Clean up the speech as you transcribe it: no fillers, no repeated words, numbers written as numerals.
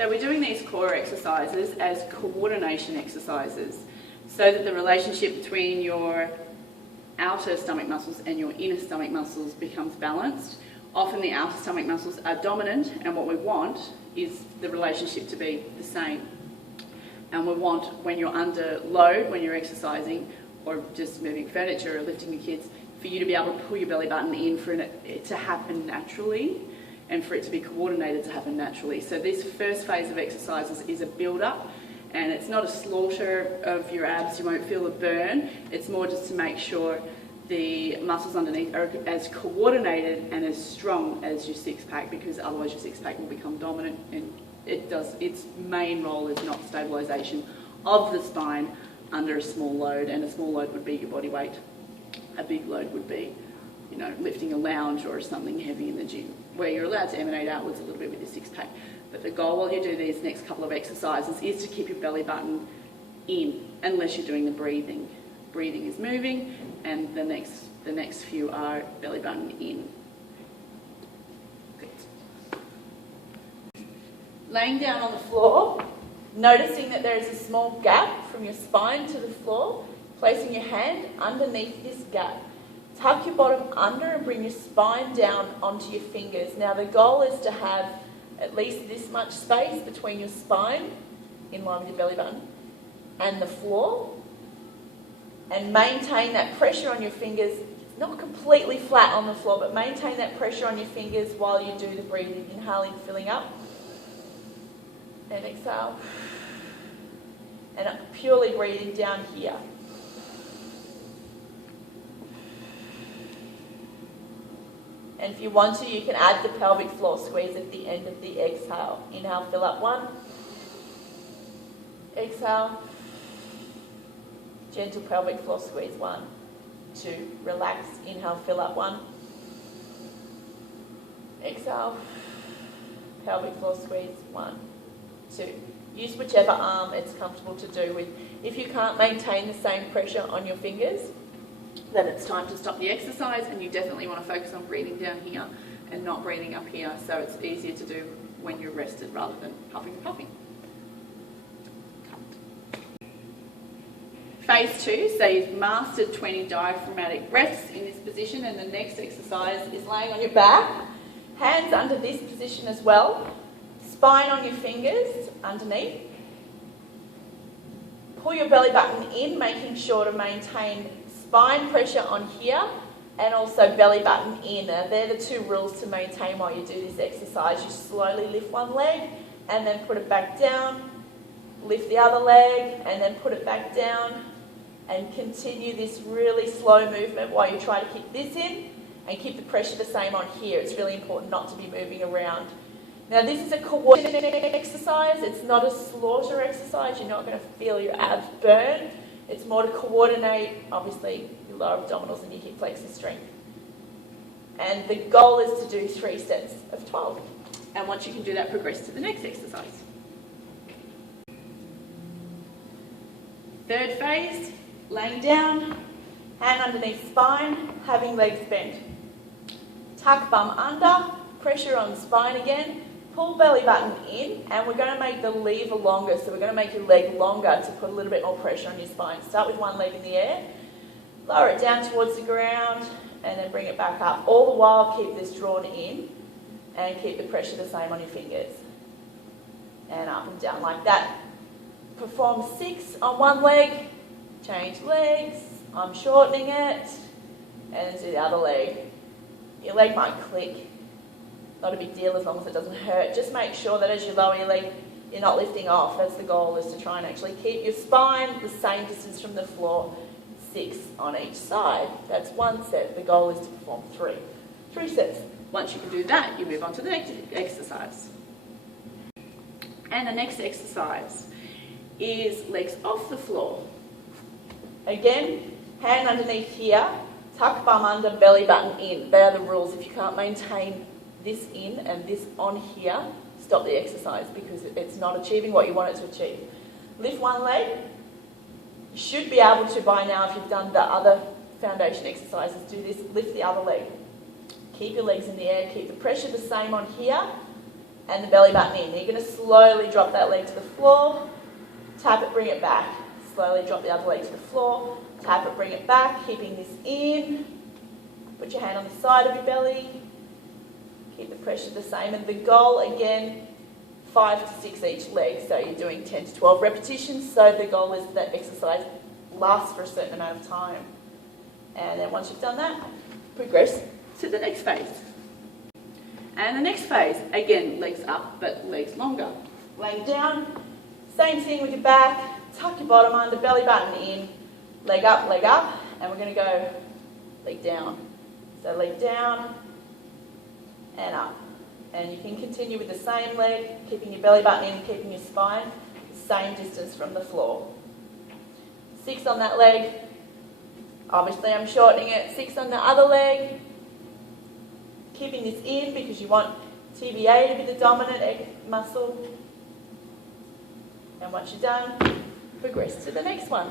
So we're doing these core exercises as coordination exercises so that the relationship between your outer stomach muscles and your inner stomach muscles becomes balanced. Often the outer stomach muscles are dominant, and what we want is the relationship to be the same. And we want, when you're under load, when you're exercising or just moving furniture or lifting your kids, for you to be able to pull your belly button in, for it to happen naturally and for it to be coordinated to happen naturally. So this first phase of exercises is a build-up, and it's not a slaughter of your abs. You won't feel a burn. It's more just to make sure the muscles underneath are as coordinated and as strong as your six-pack, because otherwise your six-pack will become dominant, and its main role is not stabilisation of the spine under a small load, and a small load would be your body weight. A big load would be, you know, lifting a lounge or something heavy in the gym, where you're allowed to emanate outwards a little bit with your six-pack. But the goal while you do these next couple of exercises is to keep your belly button in, unless you're doing the breathing. Breathing is moving, and the next few are belly button in. Good. Laying down on the floor, noticing that there is a small gap from your spine to the floor, placing your hand underneath this gap. Tuck your bottom under and bring your spine down onto your fingers. Now the goal is to have at least this much space between your spine, in line with your belly button, and the floor. And maintain that pressure on your fingers, not completely flat on the floor, but maintain that pressure on your fingers while you do the breathing. Inhaling, filling up, and exhale. And purely breathing down here. And if you want to, you can add the pelvic floor squeeze at the end of the exhale. Inhale, fill up 1. Exhale. Gentle pelvic floor squeeze 1, 2. Relax. Inhale, fill up 1. Exhale. Pelvic floor squeeze 1, 2. Use whichever arm it's comfortable to do with. If you can't maintain the same pressure on your fingers, then it's time to stop the exercise, and you definitely want to focus on breathing down here and not breathing up here, so it's easier to do when you're rested rather than puffing and puffing. Phase 2, so you've mastered 20 diaphragmatic breaths in this position, and the next exercise is laying on your back, hands under this position as well, spine on your fingers underneath. Pull your belly button in, making sure to maintain spine pressure on here and also belly button in. Now, they're the two rules to maintain while you do this exercise. You slowly lift one leg and then put it back down, lift the other leg and then put it back down, and continue this really slow movement while you try to keep this in and keep the pressure the same on here. It's really important not to be moving around. Now this is a coordinate exercise. It's not a slaughter exercise. You're not going to feel your abs burn. It's more to coordinate, obviously, your lower abdominals and your hip flexor strength. And the goal is to do 3 sets of 12. And once you can do that, progress to the next exercise. Third phase, laying down, hand underneath spine, having legs bent. Tuck bum under, pressure on spine again, pull belly button in, and we're going to make the lever longer, so we're going to make your leg longer to put a little bit more pressure on your spine. Start with one leg in the air, lower it down towards the ground, and then bring it back up. All the while, keep this drawn in, and keep the pressure the same on your fingers. And up and down like that. Perform 6 on one leg, change legs, I'm shortening it, and then do the other leg. Your leg might click. Not a big deal as long as it doesn't hurt. Just make sure that as you lower your leg, you're not lifting off. That's the goal, is to try and actually keep your spine the same distance from the floor, 6 on each side. That's 1 set. The goal is to perform 3. 3 sets. Once you can do that, you move on to the next exercise. And the next exercise is legs off the floor. Again, hand underneath here, tuck bum under, belly button in. They are the rules. If you can't maintain this in and this on here, stop the exercise because it's not achieving what you want it to achieve. Lift one leg. You should be able to, by now, if you've done the other foundation exercises, do this. Lift the other leg. Keep your legs in the air. Keep the pressure the same on here and the belly button in. You're going to slowly drop that leg to the floor, tap it, bring it back. Slowly drop the other leg to the floor, tap it, bring it back, keeping this in. Put your hand on the side of your belly. Keep the pressure the same. And the goal, again, 5 to 6 each leg. So you're doing 10 to 12 repetitions. So the goal is that exercise lasts for a certain amount of time. And then once you've done that, progress to the next phase. And the next phase, again, legs up, but legs longer. Laying down, same thing with your back. Tuck your bottom under, belly button in, leg up, and we're going to go leg down. So leg down and up. And you can continue with the same leg, keeping your belly button in, keeping your spine the same distance from the floor. 6 on that leg. Obviously I'm shortening it. 6 on the other leg. Keeping this in because you want TBA to be the dominant muscle. And once you're done, progress to the next one.